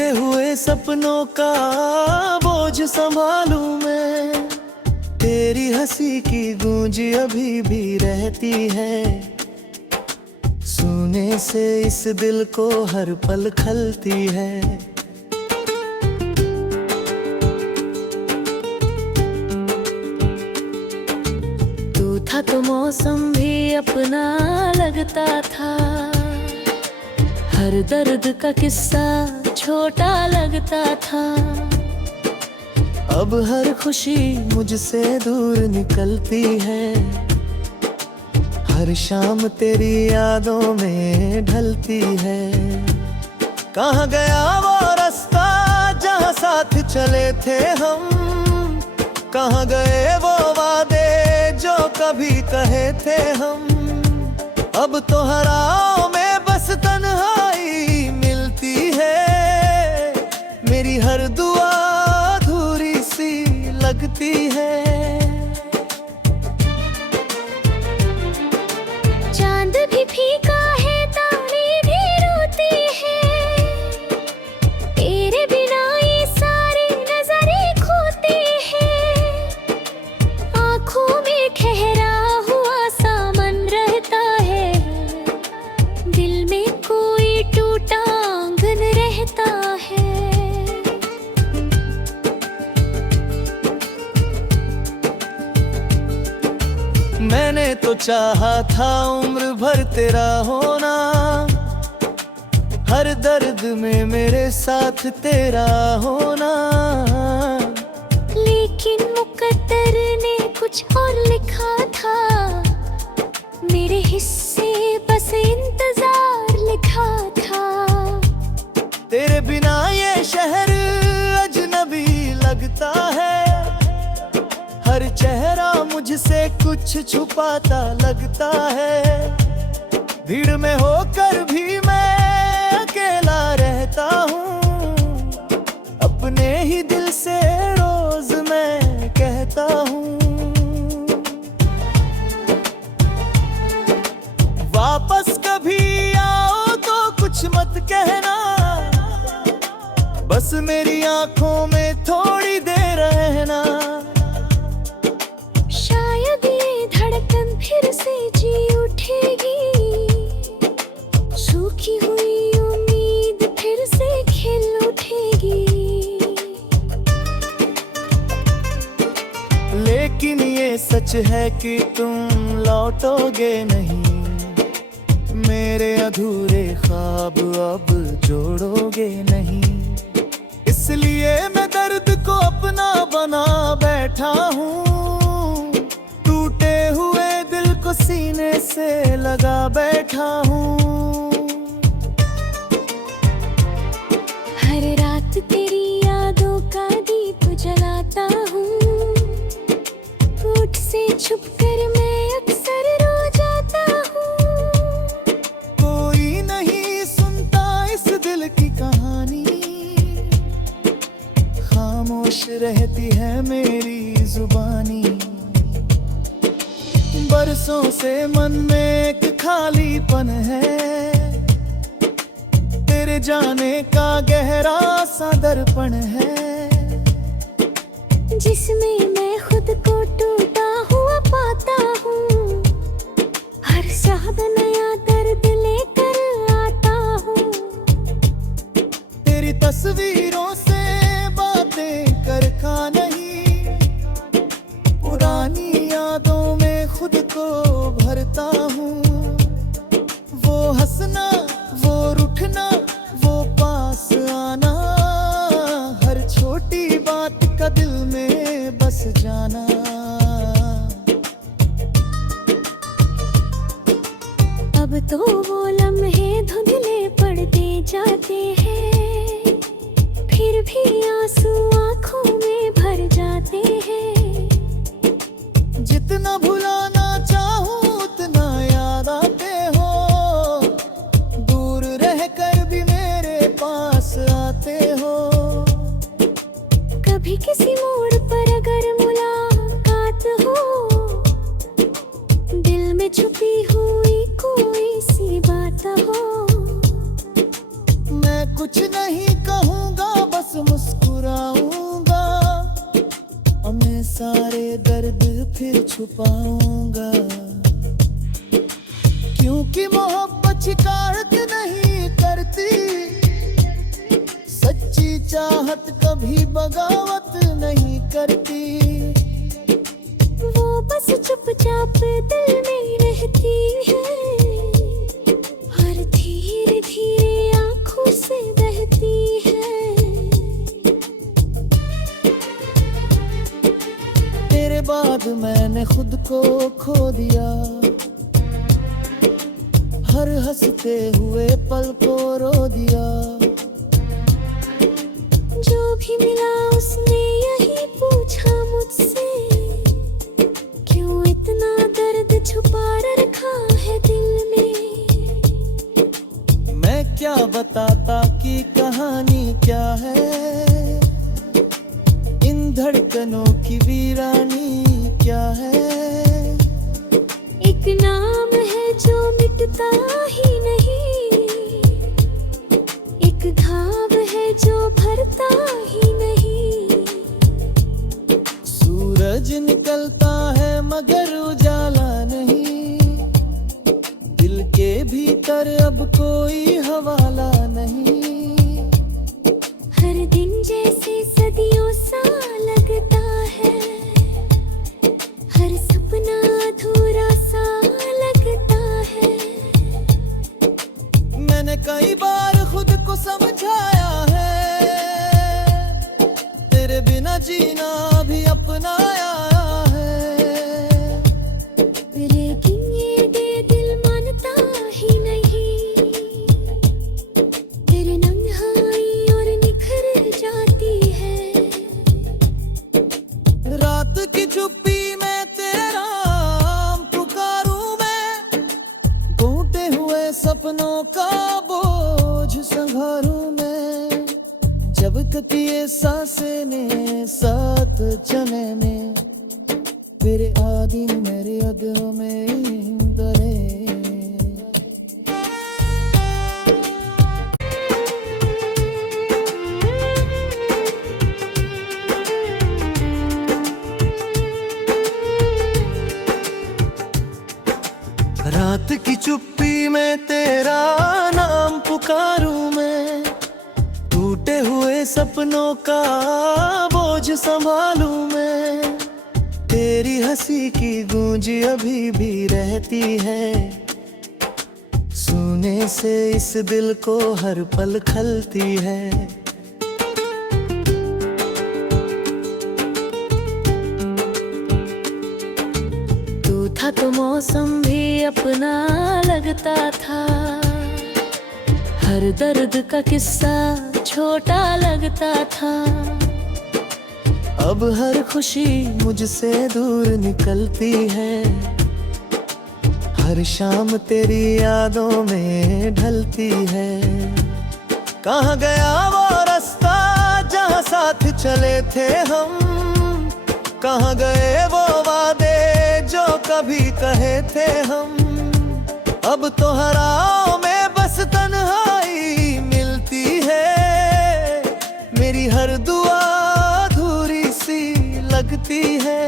टूटे हुए सपनों का बोझ संभालूं मैं। तेरी हंसी की गूंज अभी भी रहती है, सुनने से इस दिल को हर पल खलती है। तू था तो मौसम भी अपना लगता था, हर दर्द का किस्सा छोटा लगता था। अब हर खुशी मुझसे दूर निकलती है, हर शाम तेरी यादों में ढलती है। कहाँ गया वो रास्ता जहाँ साथ चले थे हम, कहाँ गए वो वादे जो कभी कहे थे हम। अब तो हराओं में बस तन्हाई मिलती है, मेरी हर दुआ अधूरी सी लगती है। चांद भी फीका है, तारे भी रोती है, तेरे बिना ये सारी नजरे खोती है। आँखों में ठहरा हुआ सामन रहता है, दिल में कोई टूटा आंगन रहता है। मैंने तो चाहा था उम्र भर तेरा होना, हर दर्द में मेरे साथ तेरा होना। लेकिन मुकद्दर ने कुछ और लिखा था, मेरे हिस्से बस इंतजार लिखा था। तेरे बिना ये शहर अजनबी लगता है, हर चेहरा मुझसे कुछ छुपाता लगता है। भीड़ में होकर भी मैं अकेला रहता हूँ, अपने ही दिल से रोज मैं कहता हूँ। वापस कभी आओ तो कुछ मत कहना, बस मेरी आंखों में थोड़ी देर रहना। शायद ये धड़कन फिर से जी उठेगी, सूखी हुई उम्मीद फिर से खिल उठेगी। लेकिन ये सच है कि तुम लौटोगे नहीं, मेरे अधूरे ख्वाब अब जोड़ोगे नहीं। इसलिए मैं दर्द को अपना बना बैठा हूँ, टूटे हुए दिल को सीने से लगा बैठा हूँ। हर रात तेरी यादों का दीप जलाता हूँ, होठ से छुपकर मैं अक्सर रो जाता हूँ। कोई नहीं सुनता इस दिल की कहानी, खामोश रहती है मेरी जुबानी। बरसों से मन में एक खालीपन है, तेरे जाने का गहरा सा दर्पण है, जिसमें मैं खुद को टूटा हुआ पाता हूँ। हर शब्द नया दर्द लेकर आता हूँ, तेरी तस्वीरों से बातें करता नहीं, पुरानी यादों में खुद को भरता हूँ। वो हंसना, वो रूठना, वो पास आना, हर छोटी बात का दिल में बस जाना। अब तो वो लम्हे धुंधले पड़ते जाते हैं, फिर भी आंसू आंखों में भर जाते हैं। जितना भुलाना चाहूं उतना याद आते हो, दूर रहकर भी मेरे पास आते हो। कभी किसी मोड़ पर अगर मुलाकात हो, दिल में छुपी हुई कोई सी बात हो, मैं कुछ नहीं कहूँगा छुपाऊंगा, क्योंकि मोहब्बत शिकायत नहीं करती, सच्ची चाहत कभी बगावत नहीं करती। वो बस चुपचाप दिल में रहती है, हर धीरे धीरे आंखों से बहती है। तेरे बाद मैंने खुद को खो दिया, हर हंसते हुए पल को रो दिया। जो भी मिला उसने यही पूछा मुझसे, क्यों इतना दर्द छुपा रखा है दिल में। मैं क्या बताता कि कहानी क्या है, इन धड़कनों की वीरानी क्या है। एक नाम है जो मिटता ही नहीं, एक घाव है जो भरता ही नहीं। सूरज निकलता है मगर उजाला नहीं, दिल के भीतर अब कोई हवाला नहीं। हर दिन जैसे सदियों सा लगता है, हर सपना अधूरा सा लगता है। मैंने कई बार खुद को समझाया है, तेरे बिना जीना भी अपनाया है। लेकिन ये दिल मानता ही नहीं, तेरे नन्हाई और निखर जाती है। रात की चुप्पी में तेरा नाम पुकारूं मैं, टूटे हुए सपनों का बोझ संभालूं मैं। जब तक ये सांसें ने साथ चले में, तेरे आदिन मेरे अधरों में दरे। रात की चुप्पी में तेरा नाम पुकारूं मैं, टूटे हुए सपनों का बोझ संभालूं मैं। तेरी हंसी की गूंज अभी भी रहती है, सुने से इस दिल को हर पल खलती है। तू था तो मौसम भी अपना लगता था, हर दर्द का किस्सा छोटा लगता था। अब हर खुशी मुझसे दूर निकलती है, हर शाम तेरी यादों में ढलती है। कहाँ गया वो रास्ता जहाँ साथ चले थे हम, कहाँ गए वो वादे जो कभी कहे थे हम। अब तो हराओं में बस तन्हाई मिलती है, मेरी हर दुआ अधूरी सी लगती है।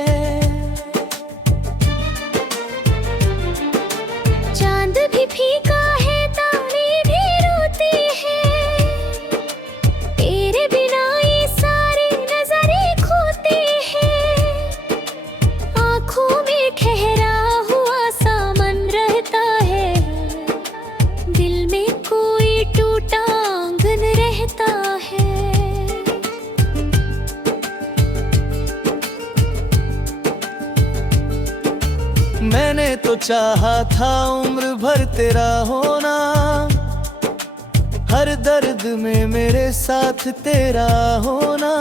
चांद भी फीका है, तारे भी रोती है, तेरे बिना ये सारे नजारे खोते हैं। आँखों में ठहरा हुआ सामन रहता है, दिल में कोई टूटा आंगन रहता है। मैंने तो चाहा था उम्र भर तेरा होना, हर दर्द में मेरे साथ तेरा होना।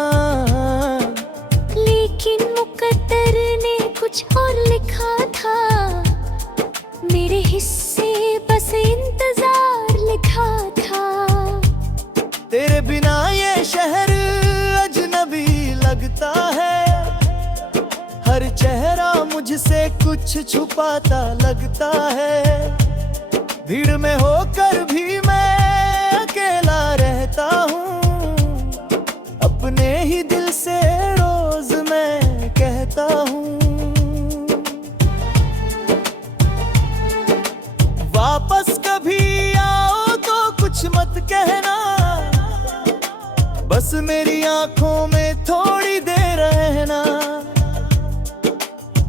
लेकिन मुकद्दर ने कुछ और लिखा था, मेरे हिस्से बस इंतजार लिखा था। तेरे बिना ये शहर अजनबी लगता है, हर चेहरा मुझसे कुछ छुपाता लगता है। भीड़ में होकर भी मैं अकेला रहता हूँ, अपने ही दिल से रोज मैं कहता हूँ। रहना, बस मेरी आंखों में थोड़ी देर रहना।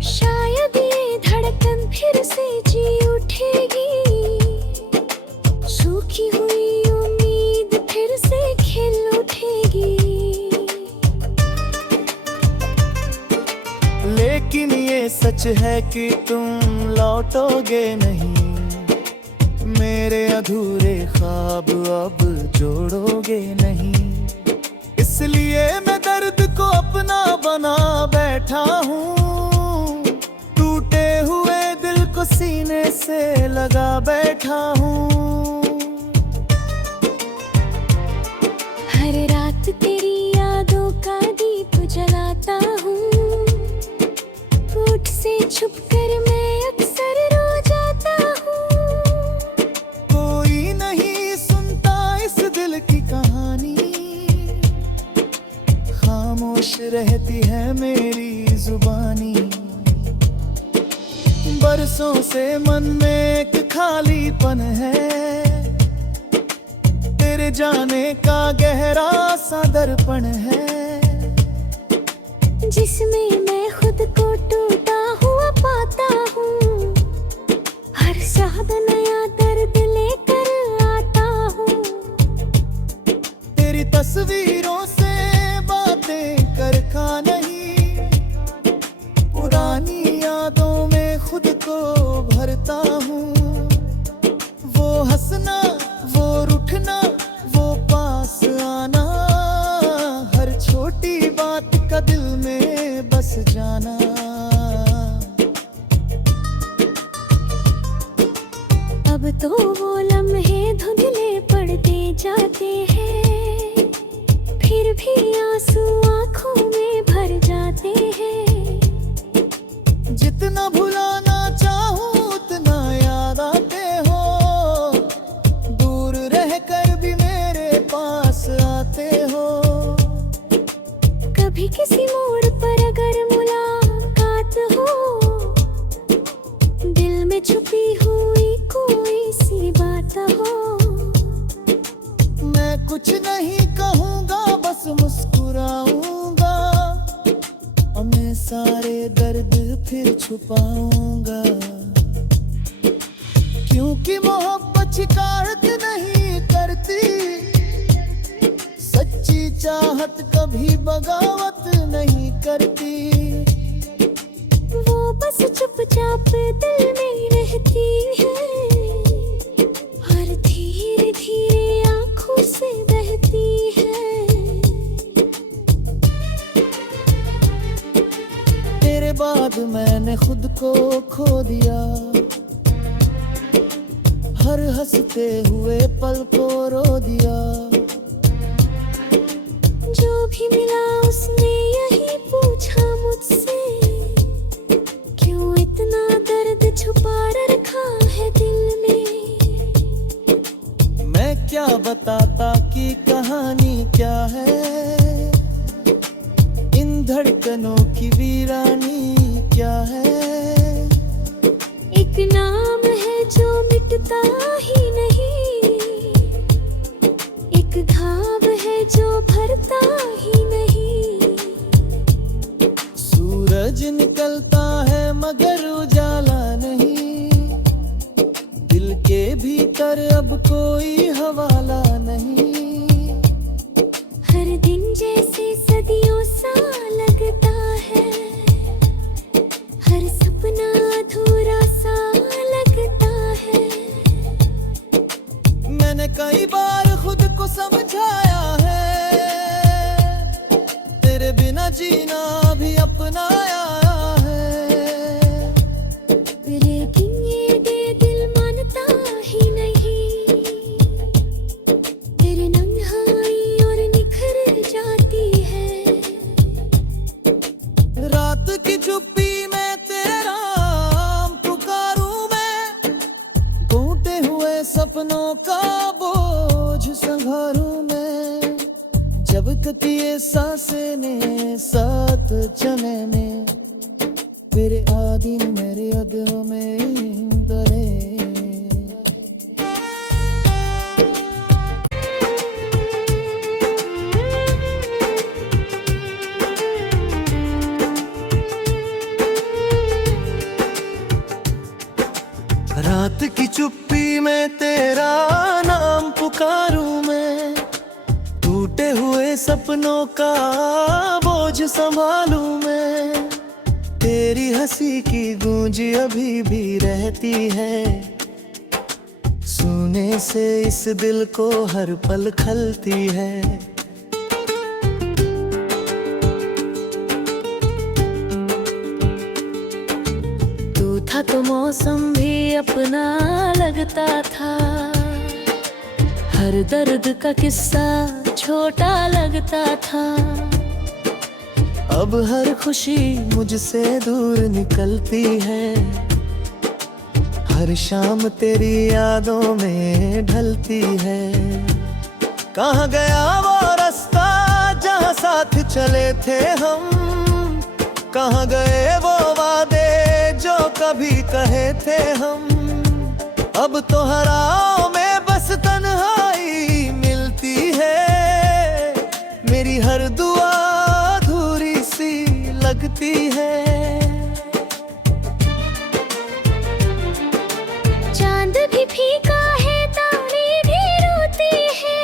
शायद ये धड़कन फिर से जी उठेगी, सूखी हुई उम्मीद फिर से खिल उठेगी। लेकिन ये सच है कि तुम लौटोगे नहीं, मेरे अधूरे ख्वाब अब जोड़ोगे नहीं। इसलिए मैं दर्द को अपना बना बैठा हूँ, टूटे हुए दिल को सीने से लगा बैठा हूँ। हर रात तेरी यादों का दीप जलाता हूँ, होठ से छुप कर मैं अक्सर रो जाता हूँ। कोई नहीं सुनता इस दिल की कहानी, खामोश रहती है मेरी जुबानी। बरसों से मन में एक खालीपन है, तेरे जाने का गहरा सा दर्पण है, जिसमें मैं खुद को टूटा हुआ पाता हूँ। हर साद नया दर्द लेकर आता हूँ। तेरी तस्वीरों से बातें करता नहीं, पुरानी यादों में खुद को भरता हूँ। वो हंसना, वो रुठना, वो पास आना, हर छोटी बात का दिल में बस जाना। अब तो वो लम्हे धुंधले पड़ते जाते हैं, फिर भी आंसू आंखों में भर जाते हैं। जितना भुलाना चाहूं उतना याद आते हो, दूर रहकर भी मेरे पास आते हो। कभी किसी मोड़ पर अगर मुलाकात हो, दिल में छुपी हुई कोई सी बात हो। मैं कुछ नहीं कहूँगा, बस मुस्कुराऊंगा, और मैं सारे दर्द फिर छुपाऊंगा। क्योंकि मोहब्बत शिकायत नहीं करती, सच्ची चाहत कभी बगावत नहीं करती। वो बस चुपचाप दिल में रहती है, हर धीरे धीरे आंखों से बहती है। तेरे बाद मैंने खुद को खो दिया, हर हंसते हुए पल को रो दिया। जो भी मिला उसने यही पूछा मुझसे, क्यों इतना दर्द छुपा रखा है दिल में। मैं क्या बताता कि कहानी क्या है, इन धड़कनों की वीरानी क्या है। एक नाम है जो मिटता ही नहीं, एक घाव है जो भरता ही नहीं। सूरज निकलता है मगर उजाला नहीं, दिल के भीतर अब कोई हवाला नहीं। हर दिन जैसे सदियों सा लगता है, हर सपना अधूरा सा लगता है। मैंने कई बार खुद को समझाया है, तेरे बिना जीना भी अपनाया है। लेकिन ये दिल मानता ही नहीं, तेरे नंहाई और निखर जाती है। रात की चुप्पी में तेरा नाम पुकारूं मैं, टूटे हुए सपनों का बोझ संभालूं मैं। जब तक ये सांसें ने साथ चले में, मेरे आदिन मेरे अधरों में दरे। टूटे हुए सपनों का बोझ संभालूं मैं, तेरी हंसी की गूंज अभी भी रहती है, सुने से इस दिल को हर पल खलती है। तू था तो मौसम भी अपना लगता था, हर दर्द का किस्सा छोटा लगता था। अब हर खुशी मुझसे दूर निकलती है, हर शाम तेरी यादों में ढलती है। कहाँ गया वो रास्ता जहाँ साथ चले थे हम, कहाँ गए वो वादे जो कभी कहे थे हम। अब तो हराओं में बस तन्हाई मिलती है, मेरी हर दुआ अधूरी सी लगती है। चांद भी फीका है, तारे भी रोती है,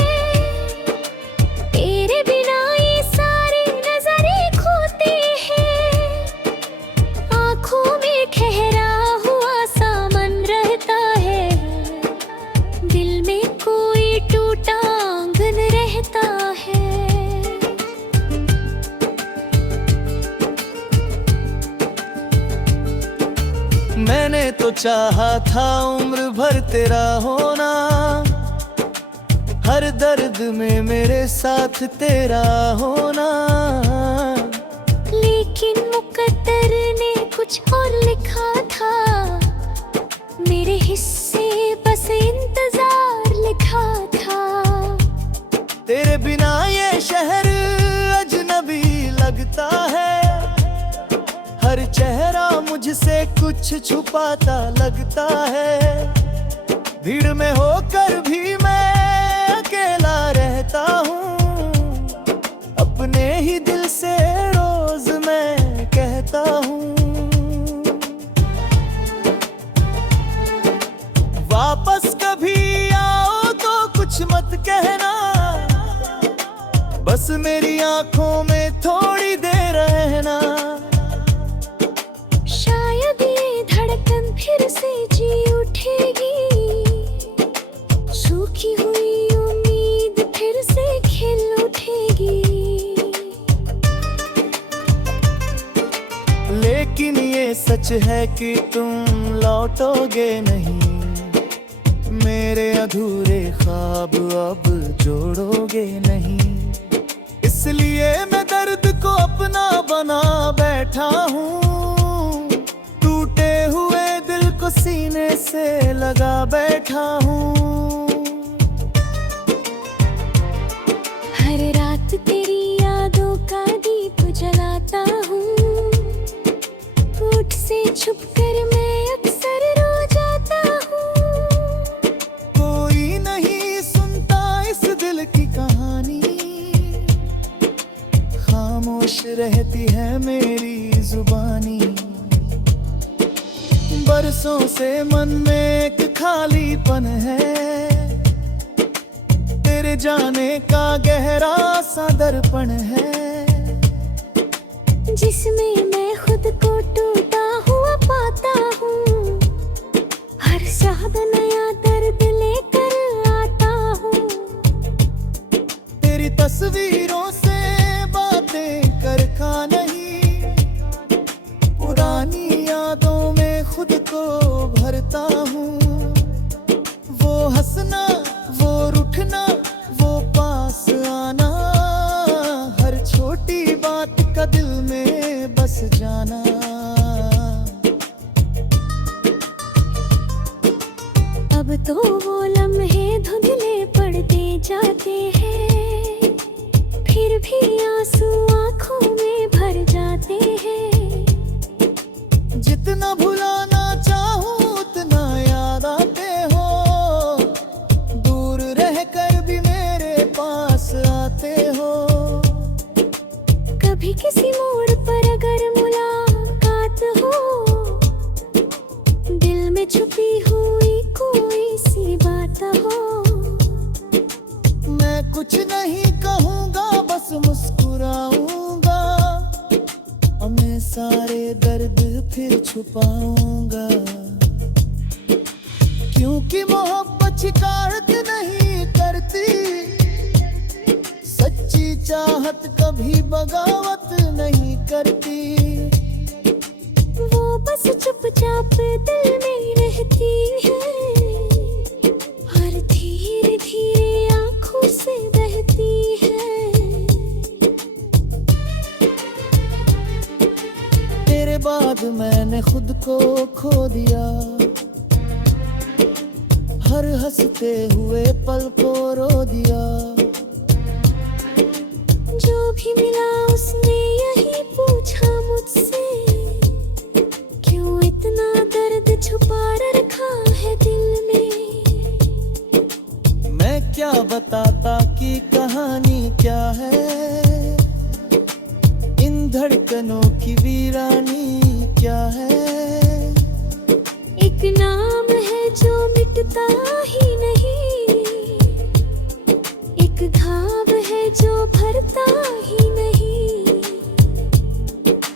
तेरे बिना ये सारी नजरे खोती है। आँखों में ठहरा हुआ सामन रहता है, दिल में कोई टूटा आंगन रहता है। मैंने तो चाहा था उम्र भर तेरा होना, हर दर्द में मेरे साथ तेरा होना। लेकिन मुकद्दर ने कुछ और लिखा था, मेरे हिस्से बस इंतजार लिखा था। तेरे बिना ये शहर अजनबी लगता है, हर चेहरा मुझसे कुछ छुपाता लगता है। भीड़ में होकर भी मैं अकेला रहता हूँ, अपने ही दिल से रोज मैं कहता हूँ। वापस कभी आओ तो कुछ मत कहना, बस मेरी आंखों में थोड़ी देर रहना। शायद ये धड़कन फिर से जी उठेगी, सूखी हुई उम्मीद फिर से खिल उठेगी। लेकिन ये सच है कि तुम लौटोगे नहीं, मेरे अधूरे ख्वाब अब जोड़ोगे नहीं। इसलिए मैं दर्द को अपना बना बैठा हूँ, टूटे हुए दिल को सीने से लगा बैठा हूँ। हर रात तेरी यादों का दीप जलाता हूँ, होठ से छुप कर मैं अक्सर रो जाता हूँ। कोई नहीं सुनता इस दिल की कहानी, खामोश रहती है मेरी जुबानी। बरसों से मन में एक खालीपन है, तेरे जाने का गहरा सा दर्पण है, जिसमें मैं खुद को टूटा हुआ पाता हूँ। हर साद नया दर्द लेकर आता हूँ, तेरी तस्वीरों से बातें करता नहीं, पुरानी यादों में खुद को भरता हूँ। वो हंसना, वो रुठना, वो पास आना, हर छोटी बात का दिल में बस जाना। अब तो वो लम्हे धुंधले पड़ते जाते हैं, फिर भी आंसू आंखों में भर जाते हैं। जितना भुलाना चाहूं उतना याद आते हो, दूर रहकर भी मेरे पास आते हो। कभी किसी मोड़ पर अगर मुलाकात हो, दिल में छुपी हुई कोई सी बात हो। मैं कुछ नहीं कहूँगा छुपाऊंगा, क्योंकि मोहब्बत शिकायत नहीं करती, सच्ची चाहत कभी बगावत नहीं करती। वो बस चुपचाप दिल में रहती है, हर धीरे धीरे आंखों से बहती है। तेरे बाद मैंने खुद को खो दिया, हर हंसते हुए पल को रो दिया। जो भी मिला उसने यही पूछा मुझसे, क्यों इतना दर्द छुपा रखा है दिल में। मैं क्या बताता कि कहानी क्या है, इन धड़कनों की वीरानी क्या है। एक नाम है जो मिटता ही नहीं, एक घाव है जो भरता ही नहीं।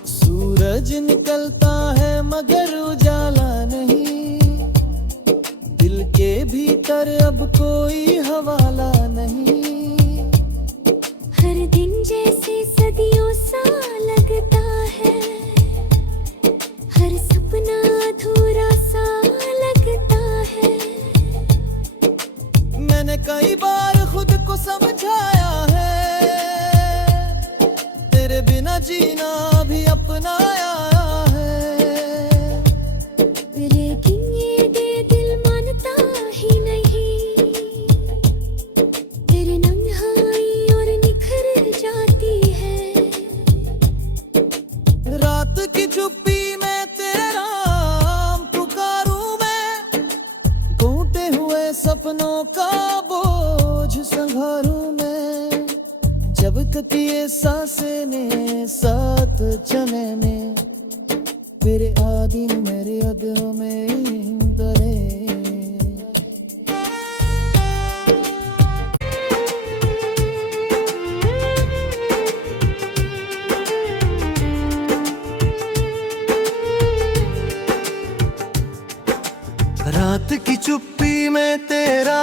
सूरज निकलता है मगर उजाला नहीं, दिल के भीतर अब कोई हवाला नहीं। हर दिन जैसे सदियों सा लगता है, हर सपना अधूरा सा लगता है। मैंने कई बार खुद को समझाया है, तेरे बिना जीना भी अपनाया है। लेकिन ये दिल मानता ही नहीं, तेरे नन्हाई और निखर जाती है। रात की चुप्पी में तेरा नाम पुकारूं मैं, टूटे हुए सपनों का बोझ संभालूं मैं। जब तक ये सांसें ने साथ चले ने, मेरे आदिन मेरे अधरों में डरे। रात की चुप्पी में तेरा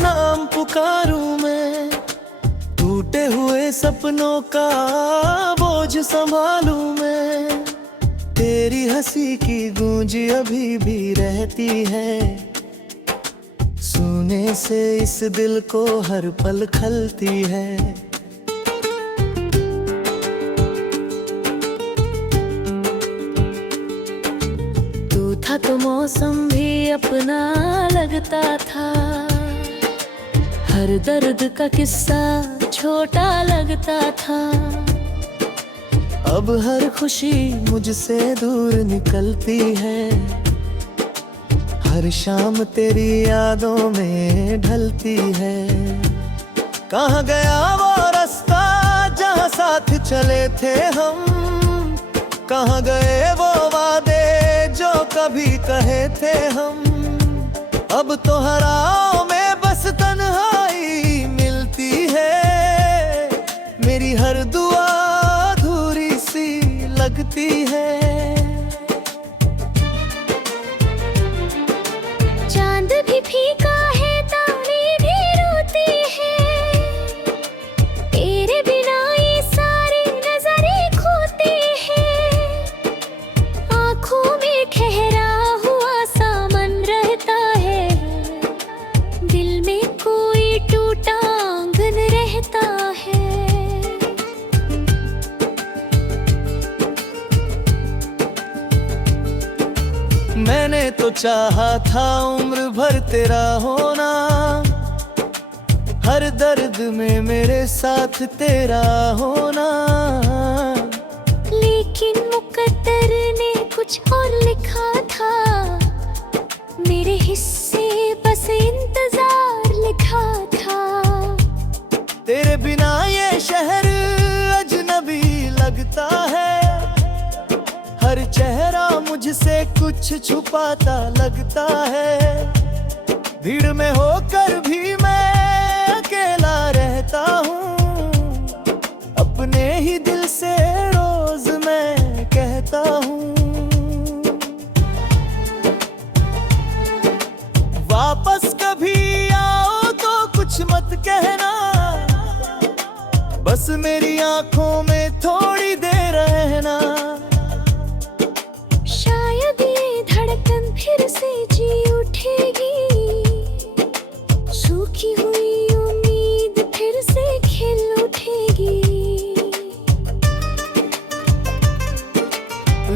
नाम पुकारूं मैं, टूटे हुए सपनों का बोझ संभालूं मैं। तेरी हंसी की गूंज अभी भी रहती है, सुने से इस दिल को हर पल खलती है। तू था तो मौसम भी अपना लगता था, हर दर्द का किस्सा छोटा लगता था। अब हर खुशी मुझसे दूर निकलती है, हर शाम तेरी यादों में ढलती है। कहाँ गया वो रास्ता जहाँ साथ चले थे हम, कहाँ गए वो वादे जो कभी कहे थे हम। अब तो हराओं में बस तन्हाई मिलती है, मेरी हर दुआ अधूरी सी लगती है। चांद भी फीका है, तारे भी रोती है, तेरे बिना ये सारी नजरें खोती है। आँखों में ठहरा हुआ सामन रहता है, दिल में कोई टूटा आंगन रहता है। मैंने तो चाहा था उम्र भर तेरा होना, हर दर्द में मेरे साथ तेरा होना। लेकिन मुकद्दर ने कुछ और लिखा था, मेरे हिस्से बस इंतजार लिखा था। तेरे बिना ये शहर अजनबी लगता है, हर चेहरा मुझसे कुछ छुपाता लगता है। भीड़ में होकर भी मैं अकेला रहता हूँ, अपने ही दिल से रोज मैं कहता हूँ। बस मेरी आंखों में थोड़ी देर रहना, शायद ये धड़कन फिर से जी उठेगी, सूखी हुई उम्मीद फिर से खिल उठेगी।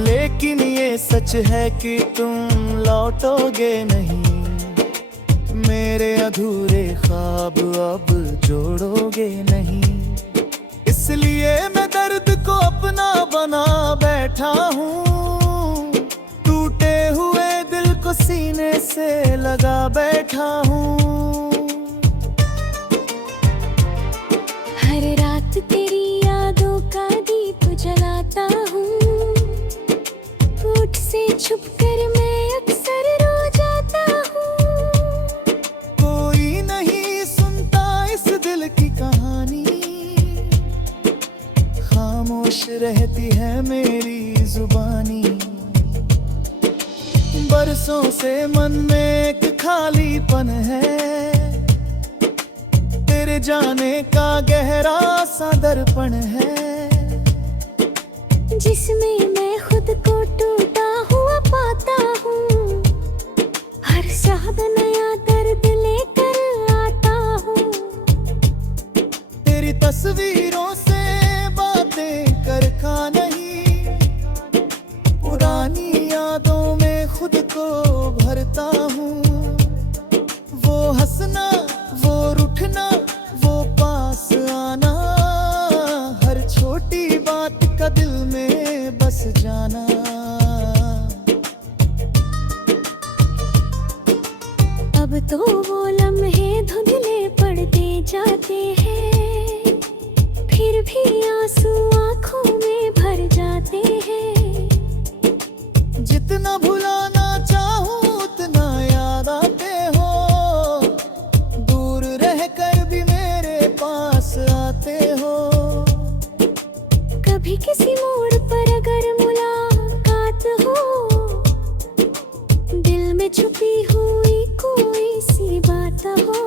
लेकिन ये सच है कि तुम लौटोगे नहीं, मेरे अधूरे ख्वाब अब जोड़ोगे नहीं। इसलिए मैं दर्द को अपना बना बैठा हूँ, टूटे हुए दिल को सीने से लगा बैठा हूँ। हर रात तेरी यादों का दीप जलाता हूँ, होठ से छुप कर मैं अक्सर रो जाता हूँ। कोई नहीं सुनता इस दिल की कहानी, खामोश रहती है मेरी जुबानी। बरसों से मन में एक खालीपन है, तेरे जाने का गहरा सा दर्पण है, जिसमें मैं खुद को टूटा हुआ पाता हूँ। हर शब्द नया दर्द लेकर आता हूँ। तेरी तस्वीरों से बातें करता नहीं, पुरानी यादों में खुद को भरता हूँ। वो हंसना, वो रुठना, वो पास आना, हर छोटी बात का दिल में बस जाना। अब तो वो लम्हे धुंधले पड़ते जाते हैं, फिर भी आंसू आंखों में भर जाते हैं। जितना भुलाना चाहूं उतना याद आते हो, दूर रहकर भी मेरे पास आते हो। कभी किसी मोड़ पर अगर मुलाकात हो, दिल में छुपी हुई कोई सी बात हो,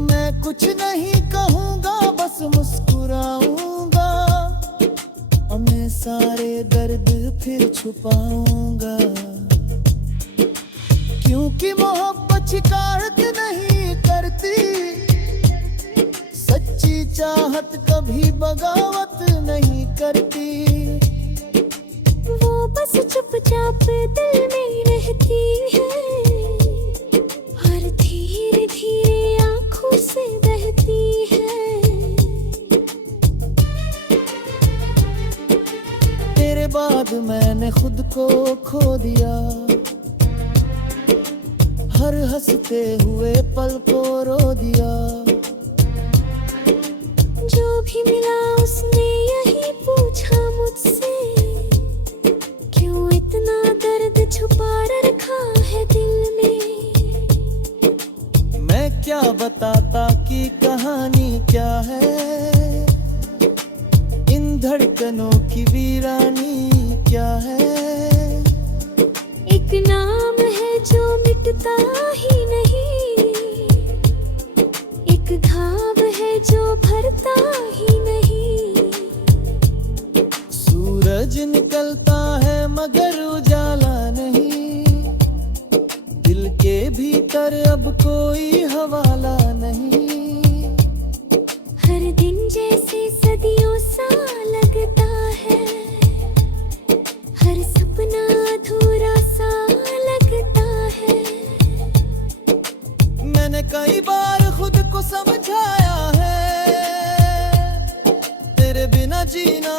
मैं कुछ नहीं कहूँगा, बस मुस्कुराऊंगा, मैं सारे दर्द फिर छुपाऊंगा। क्योंकि मोहब्बत शिकायत नहीं करती, सच्ची चाहत कभी बगावत नहीं करती। वो बस चुपचाप दिल में रहती है, हर धीरे धीरे आंखों से बहती है। तेरे बाद मैंने खुद को खो दिया, हर हंसते हुए पल को रो दिया। जो भी मिला उसने यही पूछा मुझसे, क्यों इतना दर्द छुपा रखा है दिल में। मैं क्या बताता कि कहानी क्या है, इन धड़कनों की वीरानी क्या है। एक नाम है जो मिटता ही नहीं, एक घाव है जो भरता ही नहीं। सूरज निकलता है मगर उजाला नहीं, दिल के भीतर अब कोई हवाला नहीं। हर दिन जैसे सदियों सा लगता है, हर सपना अधूरा सा लगता है। मैंने कई बार खुद को समझाया है, तेरे बिना जीना